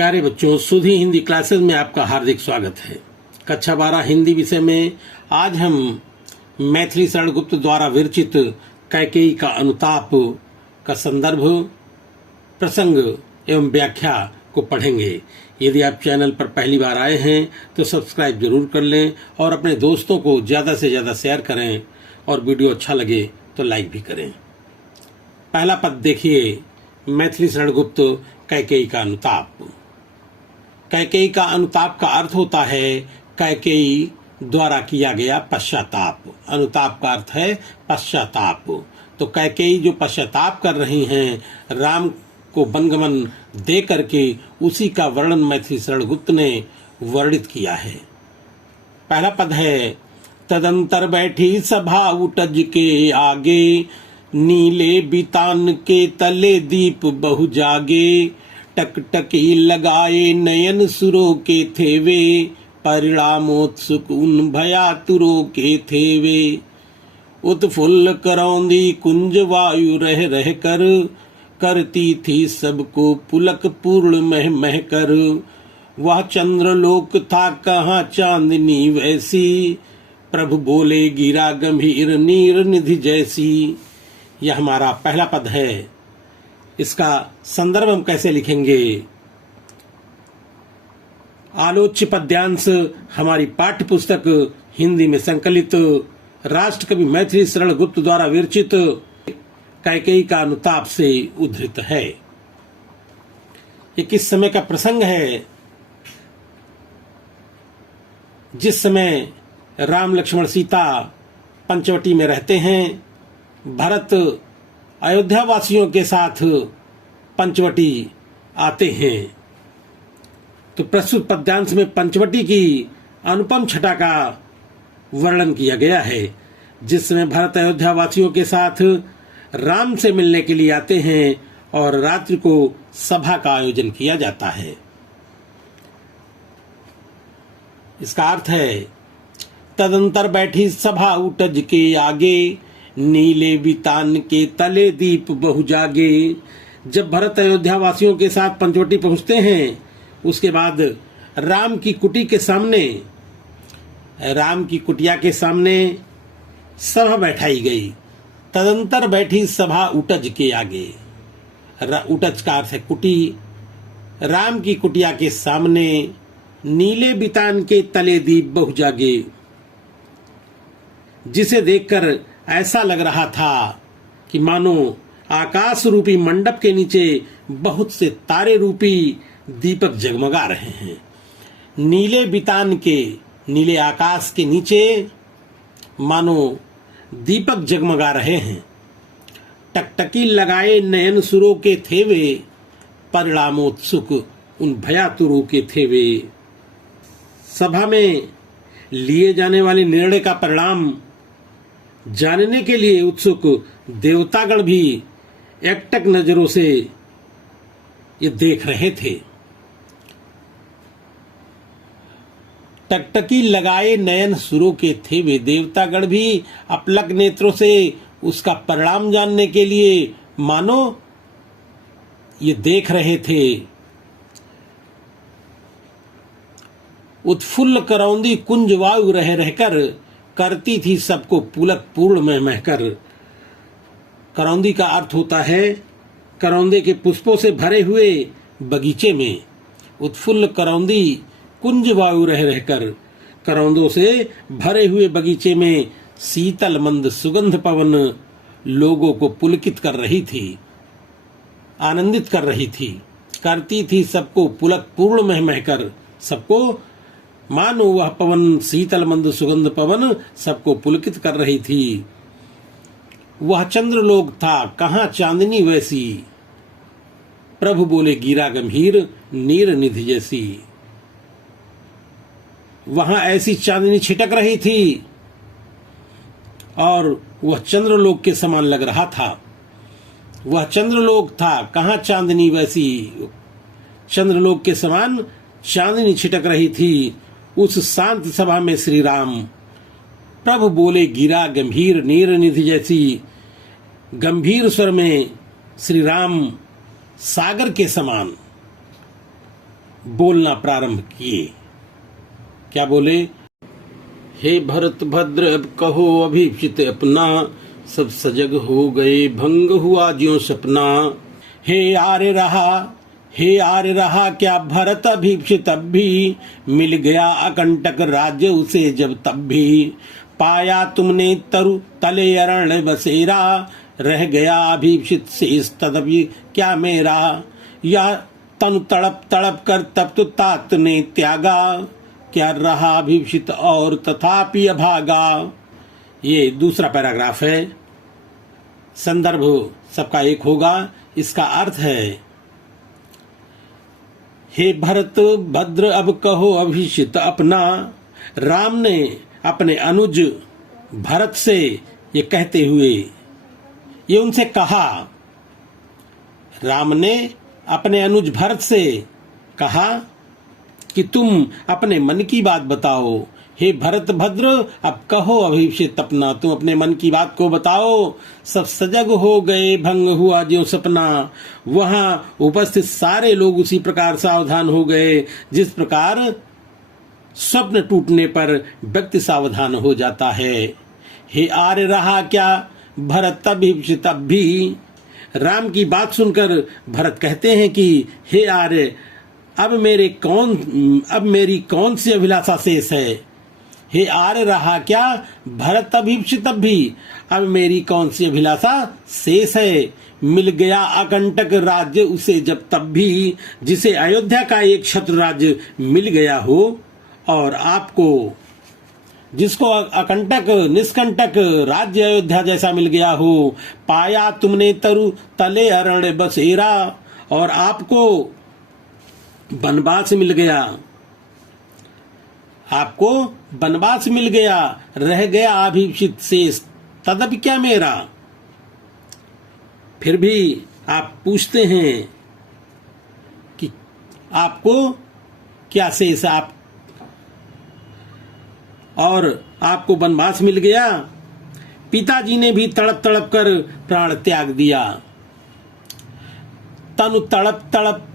प्यारे बच्चों, सुधी हिंदी क्लासेस में आपका हार्दिक स्वागत है। कक्षा 12 हिंदी विषय में आज हम मैथिली शरण गुप्त द्वारा विरचित कैकेयी का अनुताप का संदर्भ, प्रसंग एवं व्याख्या को पढ़ेंगे। यदि आप चैनल पर पहली बार आए हैं तो सब्सक्राइब जरूर कर लें और अपने दोस्तों को ज़्यादा से ज़्यादा शेयर करें और वीडियो अच्छा लगे तो लाइक भी करें। पहला पद देखिए, मैथिली शरण गुप्त कैकेयी का अनुताप। कैकेयी का अनुताप का अर्थ होता है कैकेयी द्वारा किया गया पश्चाताप। अनुताप का अर्थ है पश्चाताप। तो कैकेयी जो पश्चाताप कर रही हैं राम को वनगमन दे करके, उसी का वर्णन मैथिली शरण गुप्त ने वर्णित किया है। पहला पद है, तदंतर बैठी सभा उटज के आगे, नीले बितान के तले दीप बहु जागे, टकटकी लगाए नयन सुरों के थे वे, परिणामोत्सुक उन भयातुरों के थे वे। उत्फुल्ल करौंदी कुंज वायु रह रह कर, करती थी सबको पुलक पूर्ण मह मह कर। वह चंद्रलोक था कहाँ चांदनी वैसी, प्रभु बोले गिरा गंभीर नीर निधि जैसी। यह हमारा पहला पद है। इसका संदर्भ हम कैसे लिखेंगे? आलोच्य पद्यांश हमारी पाठ्य पुस्तक हिंदी में संकलित राष्ट्रकवि मैथिली शरण गुप्त द्वारा विरचित कैकेयी का अनुताप से उद्धृत है। ये किस समय का प्रसंग है? जिस समय राम लक्ष्मण सीता पंचवटी में रहते हैं, भरत अयोध्या वासियों के साथ पंचवटी आते हैं। तो प्रस्तुत पद्यांश में पंचवटी की अनुपम छटा का वर्णन किया गया है। जिस समय भरत अयोध्या वासियों के साथ राम से मिलने के लिए आते हैं और रात्रि को सभा का आयोजन किया जाता है। इसका अर्थ है, तदंतर बैठी सभा उटज के आगे, नीले बितान के तले दीप बहु जागे। जब भरत अयोध्या वासियों के साथ पंचवटी पहुंचते हैं, उसके बाद राम की कुटी के सामने, राम की कुटिया के सामने सभा बैठाई गई। तदंतर बैठी सभा उटज के आगे। उटज का अर्थ है कुटी। राम की कुटिया के सामने नीले बितान के तले दीप बहु जागे, जिसे देखकर ऐसा लग रहा था कि मानो आकाश रूपी मंडप के नीचे बहुत से तारे रूपी दीपक जगमगा रहे हैं। नीले बितान के, नीले आकाश के नीचे मानो दीपक जगमगा रहे हैं। टकटकी लगाए नयन सुरों के थे वे, परिणामोत्सुक उन भयातुरों के थे वे। सभा में लिए जाने वाले निर्णय का परिणाम जानने के लिए उत्सुक देवतागण भी एकटक नजरों से ये देख रहे थे। टकटकी लगाए नयन सुरों के थे वे। देवतागण भी अपलक नेत्रों से उसका परिणाम जानने के लिए मानो ये देख रहे थे। उत्फुल्ल करौंदी कुंज वायु रह रहकर, करती थी सबको पुलक पूर्ण में महकर। करौंदी का अर्थ होता है करौंदे के पुष्पों से भरे हुए बगीचे में। उत्फुल्ल करौंदी कुंज वायु रह रहकर, करौंदों से भरे हुए बगीचे में शीतल मंद सुगंध पवन लोगों को पुलकित कर रही थी, आनंदित कर रही थी। करती थी सबको पुलक पूर्ण में महकर, सबको मानो वह पवन, शीतल मंद सुगंध पवन सबको पुलकित कर रही थी। वह चंद्रलोक था कहाँ चांदनी वैसी, प्रभु बोले गिरा गंभीर नीर निधि जैसी। वहां ऐसी चांदनी छिटक रही थी और वह चंद्रलोक के समान लग रहा था। वह चंद्रलोक था कहाँ चांदनी वैसी, चंद्रलोक के समान चांदनी छिटक रही थी। उस शांत सभा में श्री राम, प्रभु बोले गिरा गंभीर नीर निधि जैसी। गंभीर स्वर में श्री राम सागर के समान बोलना प्रारंभ किए। क्या बोले? हे भरत भद्र अब कहो अभीप्सित अपना, सब सजग हो गए भंग हुआ ज्यों सपना। हे आर्य रहा क्या भरत अभीप्सित अब भी, मिल गया अकंटक राज्य उसे जब तब भी। पाया तुमने तरु तले अरण्य बसेरा, रह गया अभीप्सित शेष तदपि क्या मेरा। यह तनु तड़प तड़प कर तब तो तात ने त्यागा, क्या रहा अभीप्सित और तथापि अभागा। ये दूसरा पैराग्राफ है। संदर्भ सबका एक होगा। इसका अर्थ है, हे भरत भद्र अब कहो अभीप्सित अपना। राम ने अपने अनुज भरत से ये कहते हुए ये उनसे कहा, राम ने अपने अनुज भरत से कहा कि तुम अपने मन की बात बताओ। हे भरत भद्र अब कहो अभीप्सित अपना, तुम अपने मन की बात को बताओ। सब सजग हो गए भंग हुआ ज्यों सपना। वहां उपस्थित सारे लोग उसी प्रकार सावधान हो गए जिस प्रकार स्वप्न टूटने पर व्यक्ति सावधान हो जाता है। हे आर्य रहा क्या भरत अभीप्सित अब भी। राम की बात सुनकर भरत कहते हैं कि हे आर्य अब मेरी कौन सी अभिलाषा शेष है। हे आर्य रहा क्या भरत अभीप्सित अब भी, अब मेरी कौन सी अभिलाषा शेष है। मिल गया अकंटक राज्य उसे जब तब भी, जिसे अयोध्या का एक शत्रु राज्य मिल गया हो और आपको जिसको अकंटक निष्कंटक राज्य अयोध्या जैसा मिल गया हो। पाया तुमने तरु तले अरण्य बसेरा, और आपको वनवास मिल गया, आपको वनवास मिल गया। रह गया अभीप्सित शेष तदपि क्या मेरा। फिर भी आप पूछते हैं कि आपको क्या शेष, आप और आपको वनवास मिल गया। पिताजी ने भी तड़प तड़प कर प्राण त्याग दिया। तनु तड़प तड़प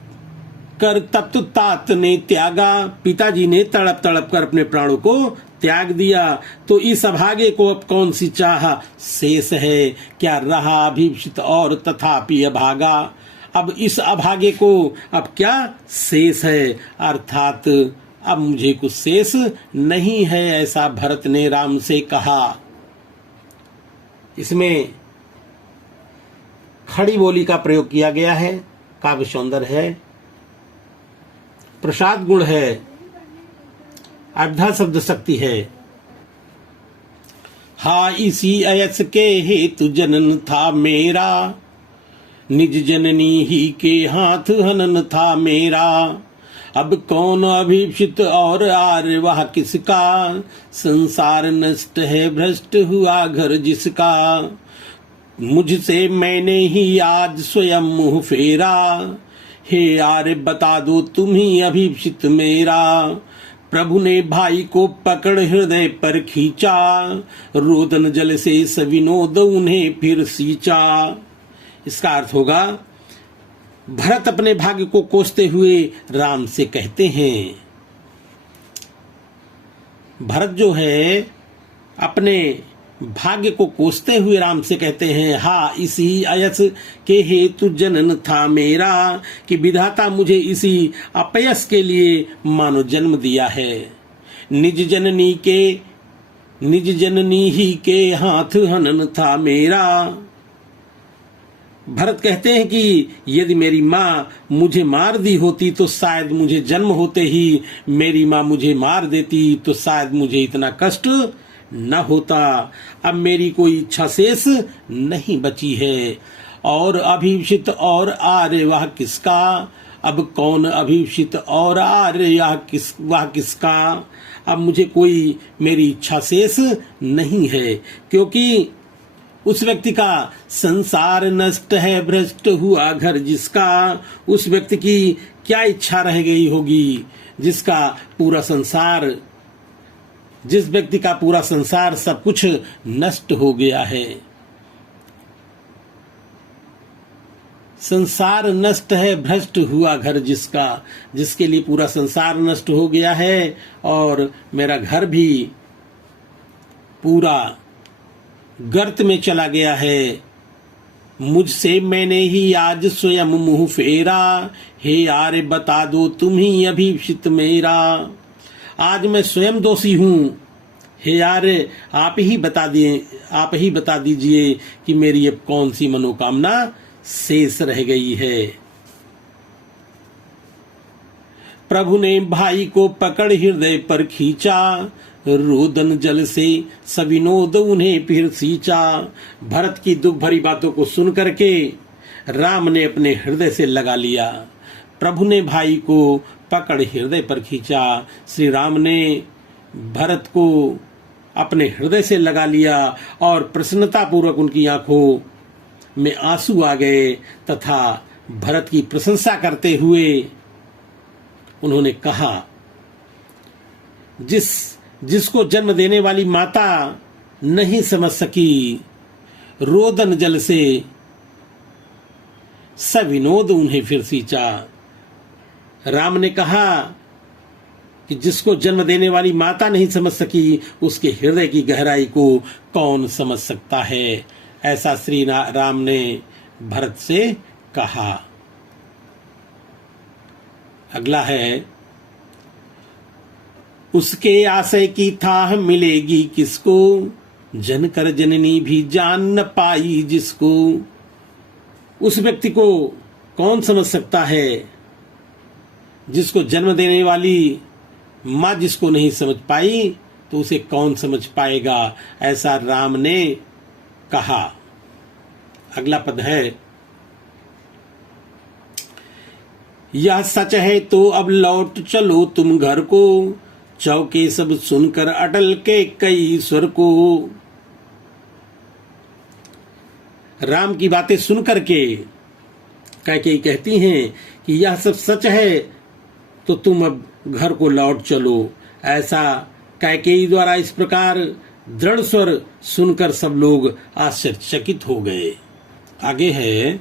कर तब तो तात ने त्यागा, पिताजी ने तड़प तड़प कर अपने प्राणों को त्याग दिया। तो इस अभागे को अब कौन सी चाह शेष है। क्या रहा अभीप्सित और तथापि अभागा। अब इस अभागे को अब क्या शेष है, अर्थात अब मुझे कुछ शेष नहीं है, ऐसा भरत ने राम से कहा। इसमें खड़ी बोली का प्रयोग किया गया है, काव्य सौंदर्य है, प्रसाद गुण है, अर्धा शब्द शक्ति है। हा इसी अयस के हेतु जनन था मेरा, निज जननी ही के हाथ हनन था मेरा। अब कौन अभीप्सित और आर्य वह किसका, संसार नष्ट है भ्रष्ट हुआ घर जिसका। मुझसे मैंने ही आज स्वयं मुँह फेरा, हे आर्य बता दो तुम ही अभीप्सित मेरा। प्रभु ने भाई को पकड़ हृदय पर खींचा, रोदन जल से सविनोद उन्हें फिर सींचा। इसका अर्थ होगा, भरत अपने भाग्य को कोसते हुए राम से कहते हैं। भरत जो है अपने भाग्य को कोसते हुए राम से कहते हैं, हा इसी अयस के हेतु जनन था मेरा, कि विधाता मुझे इसी अपयस के लिए मानो जन्म दिया है। निज जननी ही के हाथ हनन था मेरा। भरत कहते हैं कि यदि मेरी माँ मुझे मार दी होती तो शायद मुझे जन्म होते ही मेरी माँ मुझे मार देती तो शायद मुझे इतना कष्ट न होता। अब मेरी कोई इच्छा शेष नहीं बची है। और अभीप्सित और आर्य वह किसका, अब कौन अभीप्सित और आर्य वह किसका। अब मुझे कोई मेरी इच्छा शेष नहीं है, क्योंकि उस व्यक्ति का संसार नष्ट है भ्रष्ट हुआ घर जिसका। उस व्यक्ति की क्या इच्छा रह गई होगी जिस व्यक्ति का पूरा संसार सब कुछ नष्ट हो गया है। संसार नष्ट है, भ्रष्ट हुआ घर जिसका, जिसके लिए पूरा संसार नष्ट हो गया है और मेरा घर भी पूरा गर्त में चला गया है। मुझसे मैंने ही आज स्वयं मुंह फेरा, हे आर्य बता दो तुम ही अभिषित मेरा। आज मैं स्वयं दोषी हूँ, हे आर्य आप ही बता दीजिए कि मेरी अब कौन सी मनोकामना शेष रह गई है। प्रभु ने भाई को पकड़ हृदय पर खींचा, रोदन जल से सविनोद उन्हें फिर सींचा। भरत की दुख भरी बातों को सुन करके राम ने अपने हृदय से लगा लिया। प्रभु ने भाई को पकड़ हृदय पर खींचा। श्री राम ने भरत को अपने हृदय से लगा लिया और प्रसन्नता पूर्वक उनकी आंखों में आंसू आ गए तथा भरत की प्रशंसा करते हुए उन्होंने कहा, जिसको जन्म देने वाली माता नहीं समझ सकी, रोदन जल से सविनोद उन्हें फिर सींचा। राम ने कहा कि जिसको जन्म देने वाली माता नहीं समझ सकी, उसके हृदय की गहराई को कौन समझ सकता है। ऐसा श्री राम ने भरत से कहा। अगला है, उसके आशय की थाह मिलेगी किसको, जन कर जननी भी जान न पाई जिसको। उस व्यक्ति को कौन समझ सकता है जिसको जन्म देने वाली माँ जिसको नहीं समझ पाई, तो उसे कौन समझ पाएगा। ऐसा राम ने कहा। अगला पद है, यह सच है तो अब लौट चलो तुम घर को, चौके सब सुनकर अटल के कई स्वर को। राम की बातें सुनकर के कैकेयी कहती हैं कि यह सब सच है तो तुम अब घर को लौट चलो। ऐसा कैकेयी द्वारा इस प्रकार दृढ़ स्वर सुनकर सब लोग आश्चर्यचकित हो गए। आगे है,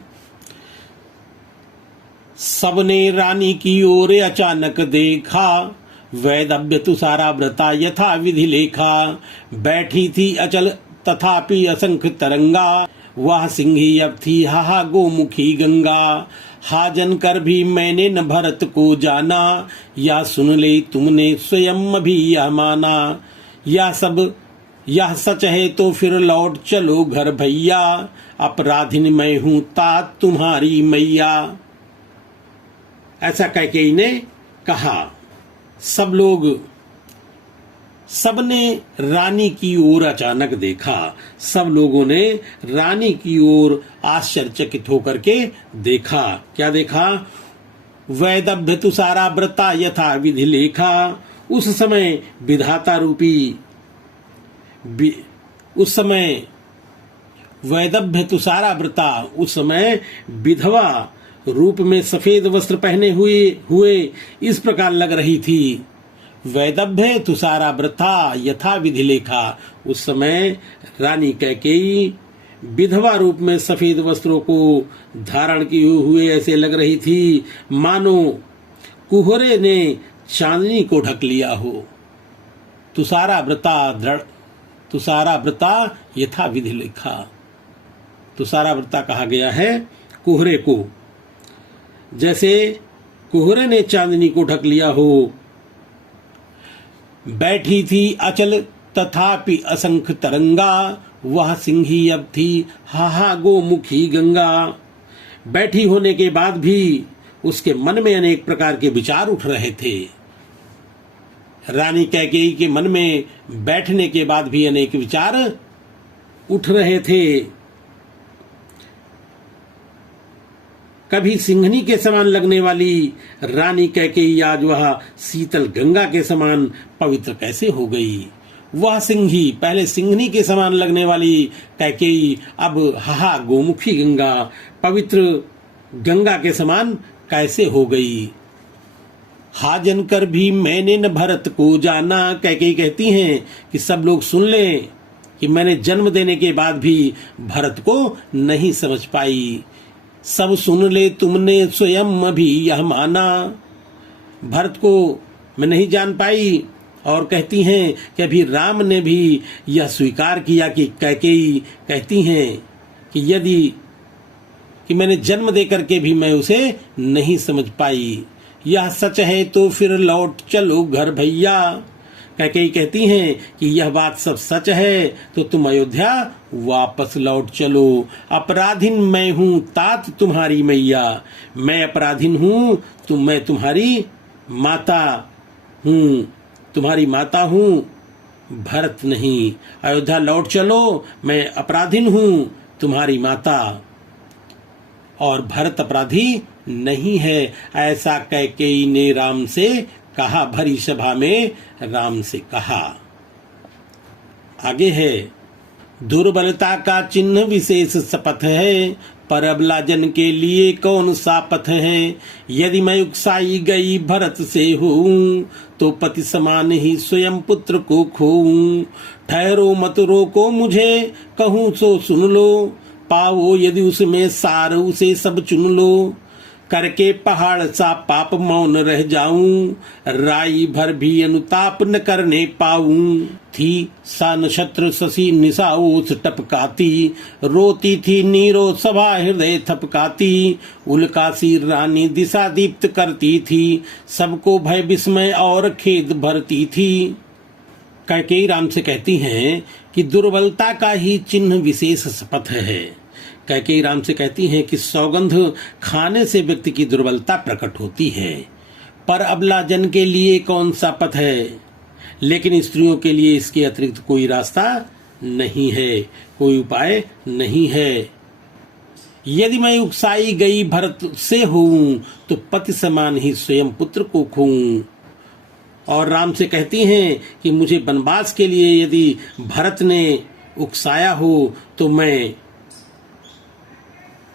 सबने रानी की ओर अचानक देखा, वैदव्य तुषारा व्रता यथा विधि लेखा। बैठी थी अचल तथापि असंख्य तरंगा, वह सिंही अब थी हाहा गोमुखी गंगा। हा जन कर भी मैंने न भरत को जाना, या सुन ले तुमने स्वयं भी यह माना। यह सच है तो फिर लौट चलो घर भैया, अपराधिन मैं हूं तात तुम्हारी मैया। ऐसा कैकेयी ने कहा। सबने रानी की ओर अचानक देखा। सब लोगों ने रानी की ओर आश्चर्यचकित होकर के देखा। क्या देखा? वैदभ्य तुषारा व्रता यथा विधि लेखा। उस समय विधाता रूपी वैदभ्य तुषारा व्रता, उस समय विधवा रूप में सफेद वस्त्र पहने हुए इस प्रकार लग रही थी। वैदभ्य तुषारा व्रता यथा विधि लेखा। उस समय रानी कैकेयी विधवा रूप में सफेद वस्त्रों को धारण किए हुए ऐसे लग रही थी मानो कुहरे ने चांदनी को ढक लिया हो। तुषारा व्रता यथा विधि लेखा। तुषारा व्रता कहा गया है कुहरे को, जैसे कुहरे ने चांदनी को ढक लिया हो। बैठी थी अचल तथापि असंख्य तरंगा, वह सिंही अब थी हाहा गोमुखी गंगा। बैठी होने के बाद भी उसके मन में अनेक प्रकार के विचार उठ रहे थे। रानी कैकेयी के मन में बैठने के बाद भी अनेक विचार उठ रहे थे। कभी सिंहनी के समान लगने वाली रानी कैकेयी आज वह शीतल गंगा के समान पवित्र कैसे हो गई। वह सिंही, पहले सिंहनी के समान लगने वाली कैकेयी अब हाहा गोमुखी गंगा, पवित्र गंगा के समान कैसे हो गई। हाजन कर भी मैंने न भरत को जाना। कैकेयी कहती हैं कि सब लोग सुन लें कि मैंने जन्म देने के बाद भी भरत को नहीं समझ पाई। सब सुन ले तुमने स्वयं अभी यह माना। भरत को मैं नहीं जान पाई और कहती हैं कि अभी राम ने भी यह स्वीकार किया कि कैकेयी कहती हैं कि यदि कि मैंने जन्म दे करके भी मैं उसे नहीं समझ पाई। यह सच है तो फिर लौट चलो घर भैया। कैकेयी कहती हैं कि यह बात सब सच है तो तुम अयोध्या वापस लौट चलो। अपराधिन मैं हूँ तात तुम्हारी मैया। मैं अपराधिन हूँ मैं तुम्हारी माता हूँ, तुम्हारी माता हूँ, भरत नहीं। अयोध्या लौट चलो, मैं अपराधिन हूँ तुम्हारी माता और भरत अपराधी नहीं है। ऐसा कैकेयी ने राम से कहा, भरी सभा में राम से कहा। आगे है, दुर्बलता का चिन्ह विशेष शपथ है, पर अबला जन के लिए कौन सा पथ है। यदि मैं उकसाई गई भरत से हूँ तो पति समान ही स्वयं पुत्र को खोऊं। ठहरो मत रोको मुझे कहूँ सो सुन लो, पाओ यदि उसमें सार उसे सब चुन लो। करके पहाड़ सा पाप मौन रह जाऊं, राई भर भी अनुताप न करने पाऊं। थी सा नक्षत्र शशि निशा ओस टपकाती, रोती थी नीरो सभा हृदय थपकाती। उल्कासी रानी दिशा दीप्त करती थी, सबको भय विस्मय और खेद भरती थी। कैकेयी राम से कहती हैं कि दुर्बलता का ही चिन्ह विशेष शपथ है। कैकेयी राम से कहती हैं कि सौगंध खाने से व्यक्ति की दुर्बलता प्रकट होती है, पर अबला जन के लिए कौन सा पथ है। लेकिन स्त्रियों के लिए इसके अतिरिक्त कोई रास्ता नहीं है, कोई उपाय नहीं है। यदि मैं उकसाई गई भरत से हूँ तो पति समान ही स्वयं पुत्र को खोऊं। और राम से कहती हैं कि मुझे वनवास के लिए यदि भरत ने उकसाया हो तो मैं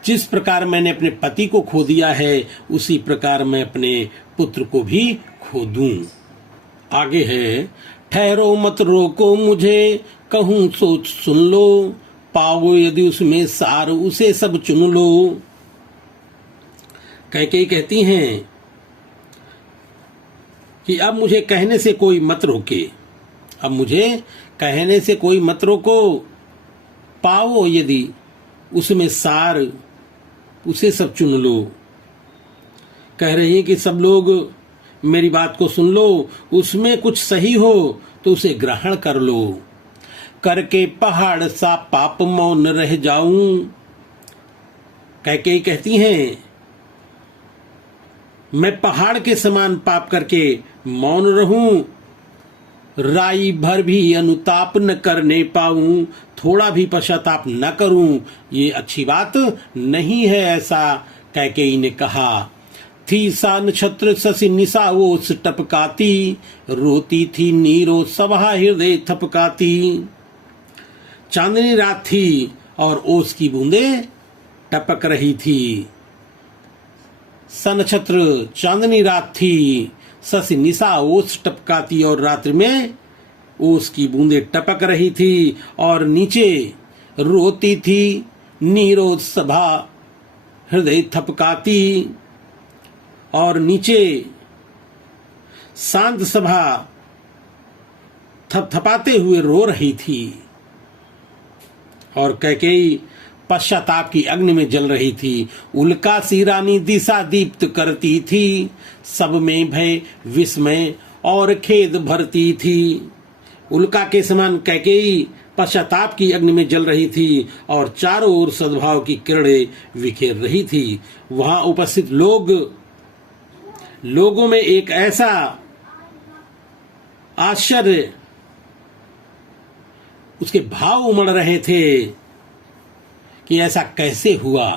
जिस प्रकार मैंने अपने पति को खो दिया है उसी प्रकार मैं अपने पुत्र को भी खो दूं। आगे है, ठहरो मत रोको मुझे कहूँ सोच सुन लो, पाओ यदि उसमें सार उसे सब चुन लो। कैकेयी कहती हैं कि अब मुझे कहने से कोई मत रोके, अब मुझे कहने से कोई मत रोको, पाओ यदि उसमें सार उसे सब चुन लो। कह रही है कि सब लोग मेरी बात को सुन लो, उसमें कुछ सही हो तो उसे ग्रहण कर लो। करके पहाड़ सा पाप मौन रह जाऊं। कैकेयी कहती हैं मैं पहाड़ के समान पाप करके मौन रहूं, राई भर भी अनुताप न करने पाऊं, थोड़ा भी पश्चाताप न करूं, ये अच्छी बात नहीं है, ऐसा कैकेयी ने कहा। थी सा नक्षत्र शशि निशा ओस टपकाती, रोती थी नीरो सभा हृदय थपकाती। चांदनी रात थी और ओस की बूंदे टपक रही थी। सनक्षत्र चांदनी रात थी, शशि निशा ओस टपकाती और रात्रि में ओस की बूंदे टपक रही थी और नीचे रोती थी नीरो सभा हृदय थपकाती और नीचे शांत सभा थपथपाते हुए रो रही थी। और कैकेयी पश्चाताप की अग्नि में जल रही थी। उल्कासी रानी दिशा दीप्त करती थी, सब में भय विस्मय और खेद भरती थी। उल्का के समान कैकेयी पश्चाताप की अग्नि में जल रही थी और चारों ओर सद्भाव की किरणें बिखेर रही थी। वहां उपस्थित लोगों में एक ऐसा आश्चर्य उसके भाव उमड़ रहे थे कि ऐसा कैसे हुआ।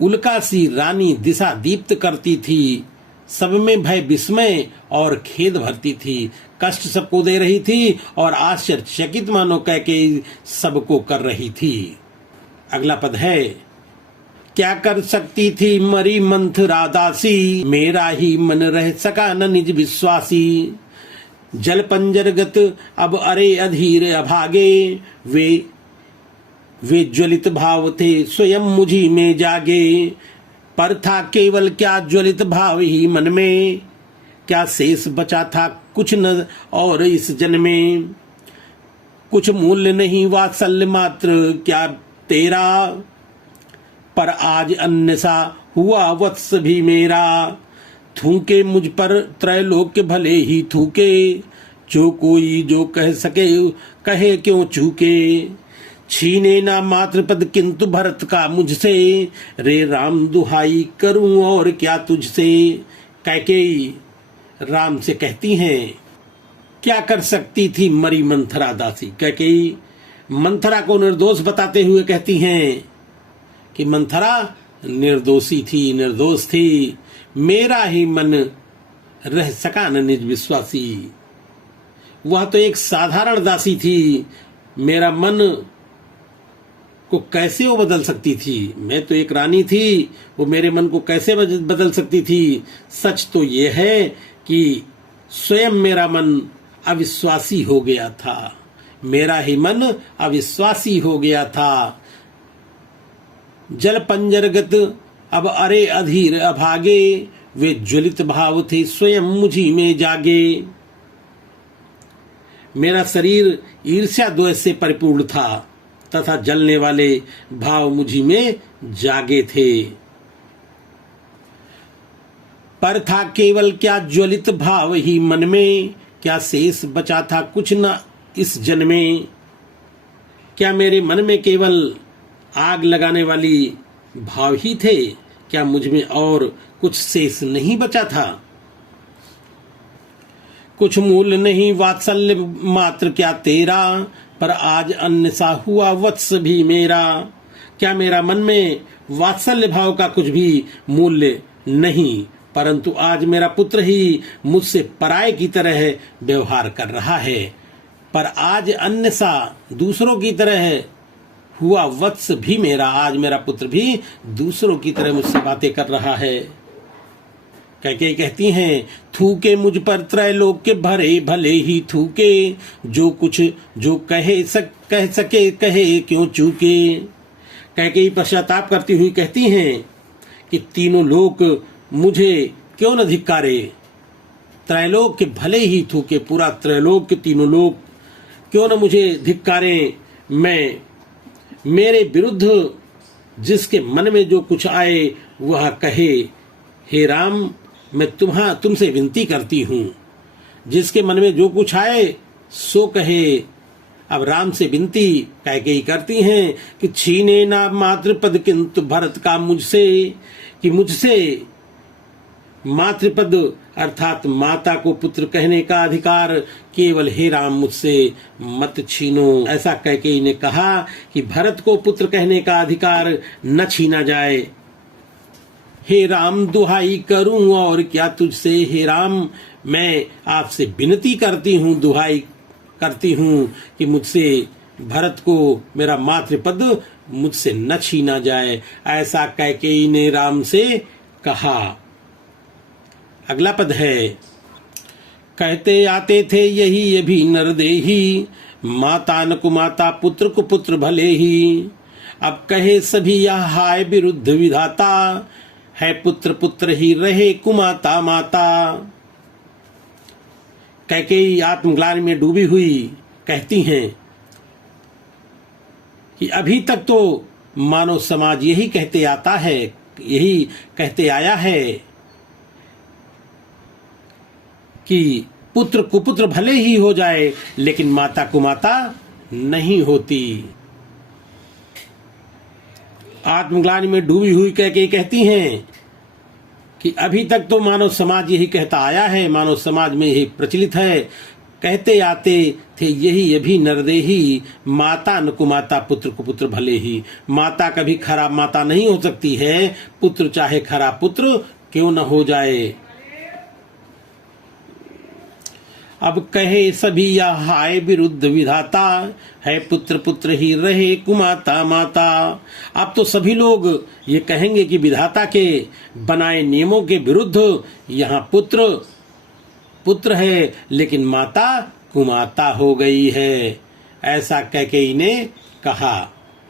उल्का सी रानी दिशा दीप्त करती थी, सब में भय विस्मय और खेद भरती थी, कष्ट सबको दे रही थी और आश्चर्यचकित मानो कैकेयी सबको कर रही थी। अगला पद है, क्या कर सकती थी मरी मंथरा दासी, मेरा ही मन रह सका न निज विश्वासी। जल पंजरगत अब अरे अधीर अभागे, वे वे ज्वलित भाव थे स्वयं मुझी में जागे। पर था केवल क्या ज्वलित भाव ही मन में, क्या शेष बचा था कुछ न और इस जन्म में। कुछ मूल्य नहीं वात्सल्य मात्र क्या तेरा, पर आज अन्य सा हुआ वत्स भी मेरा। थूके मुझ पर त्रैलोक्य भले ही थूके, जो कोई जो कह सके कहे क्यों चूके। छीने ना मात्र पद किंतु भरत का मुझसे, रे राम दुहाई करूं और क्या तुझसे। कैकेयी राम से कहती हैं, क्या कर सकती थी मरी मंथरा दासी। कैकेयी मंथरा को निर्दोष बताते हुए कहती हैं कि मंथरा निर्दोषी थी, निर्दोष थी, मेरा ही मन रह सका न निज विश्वासी। वह तो एक साधारण दासी थी, मेरा मन को कैसे वो बदल सकती थी। मैं तो एक रानी थी, वो मेरे मन को कैसे बदल सकती थी। सच तो ये है कि स्वयं मेरा मन अविश्वासी हो गया था, मेरा ही मन अविश्वासी हो गया था। जल पंजरगत अब अरे अधीर अभागे, वे ज्वलित भाव थे स्वयं मुझी में जागे। मेरा शरीर ईर्ष्या द्वेष से परिपूर्ण था तथा जलने वाले भाव मुझी में जागे थे। पर था केवल क्या ज्वलित भाव ही मन में, क्या शेष बचा था कुछ न इस जन्म में। क्या मेरे मन में केवल आग लगाने वाली भाव ही थे, क्या मुझ में और कुछ शेष नहीं बचा था। कुछ मूल नहीं वात्सल्य मात्र क्या तेरा, पर आज अन्य सा हुआ वत्स भी मेरा। क्या मेरा मन में वात्सल्य भाव का कुछ भी मूल्य नहीं, परंतु आज मेरा पुत्र ही मुझसे पराये की तरह व्यवहार कर रहा है। पर आज अन्य सा दूसरों की तरह हुआ वत्स भी मेरा, आज मेरा पुत्र भी दूसरों की तरह मुझसे बातें कर रहा है। कैकेयी कहती हैं, थूके मुझ पर त्रैलोक्य भरे भले ही थूके, जो कुछ जो कह सके कहे क्यों चूके। कैकेयी पश्चाताप करती हुई कहती हैं कि तीनों लोक मुझे क्यों न धिक्कारे। त्रैलोक्य भले ही थूके, पूरा त्रैलोक्य तीनों लोक क्यों न मुझे धिक्कारे। मैं मेरे विरुद्ध जिसके मन में जो कुछ आए वह कहे। हे राम, मैं तुमसे विनती करती हूँ, जिसके मन में जो कुछ आए सो कहे। अब राम से विनती कैकेयी करती हैं कि छीने ना मातृ पद किंतु भरत का मुझसे, कि मुझसे मातृपद अर्थात माता को पुत्र कहने का अधिकार केवल हे राम मुझसे मत छीनो। ऐसा कैकेयी ने कहा कि भरत को पुत्र कहने का अधिकार न छीना जाए। हे राम दुहाई करूं और क्या तुझसे। हे राम, मैं आपसे विनती करती हूँ, दुहाई करती हूँ कि मुझसे भरत को मेरा मातृपद मुझसे न छीना जाए। ऐसा कैकेयी ने राम से कहा। अगला पद है, कहते आते थे यही ये भी नरदेही, माता न कुमाता पुत्र को पुत्र भले ही। अब कहे सभी यह हाय विरुद्ध विधाता, है पुत्र पुत्र ही रहे कुमाता माता। कैकेयी आत्मग्लानि में डूबी हुई कहती हैं कि अभी तक तो मानव समाज यही कहते आता है, यही कहते आया है कि पुत्र कुपुत्र भले ही हो जाए लेकिन माता कुमाता नहीं होती। आत्मग्लानि में डूबी हुई कैकेयी कहती हैं कि अभी तक तो मानव समाज यही कहता आया है, मानव समाज में यही प्रचलित है, कहते आते थे यही अभी नरदेही, माता न कुमाता पुत्र कुपुत्र भले ही। माता कभी खराब माता नहीं हो सकती है, पुत्र चाहे खराब पुत्र क्यों न हो जाए। अब कहे सभी या हाय विरुद्ध विधाता, है पुत्र पुत्र ही रहे कुमाता माता। अब तो सभी लोग ये कहेंगे कि विधाता के बनाए नियमों के विरुद्ध यहाँ पुत्र पुत्र है लेकिन माता कुमाता हो गई है। ऐसा कैकेयी ने कहा।